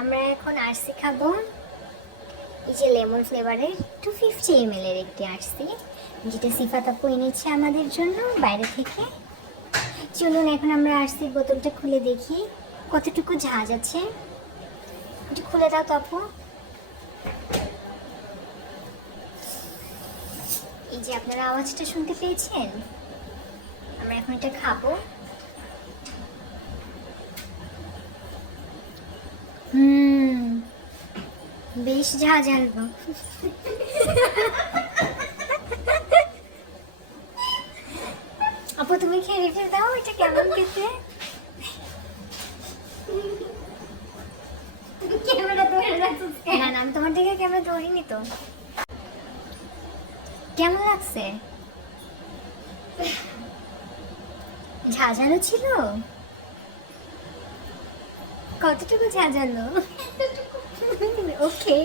আমরা এখন আরসি খাবো। এই যে লেমন ফ্লেভারের 250 ml এর একটি আরসি, যেটা সিফাত আপু এনেছে আমাদের জন্য বাইরে থেকে। চলুন এখন আমরা আরসির বোতলটা খুলে দেখি কতটুকু ঝাঁজ আছে। একটু খুলে দাও তো আপু। এই যে আপনারা আওয়াজটা শুনতে পেয়েছেন, আমরা এখন এটা খাবো। বেশ ঝাঁঝালো। আপু তুমি খেয়ে রিভিউ দাও, এটা কেমন খেতে? ক্যামেরা ধরে রাখছিস কেন? না, আমি তোমার দিকে ক্যামেরা ধরিনি তো। কেমন লাগছে? ঝাঁঝালো ছিল? কতটুকু ঝাঁঝালো? ওকে।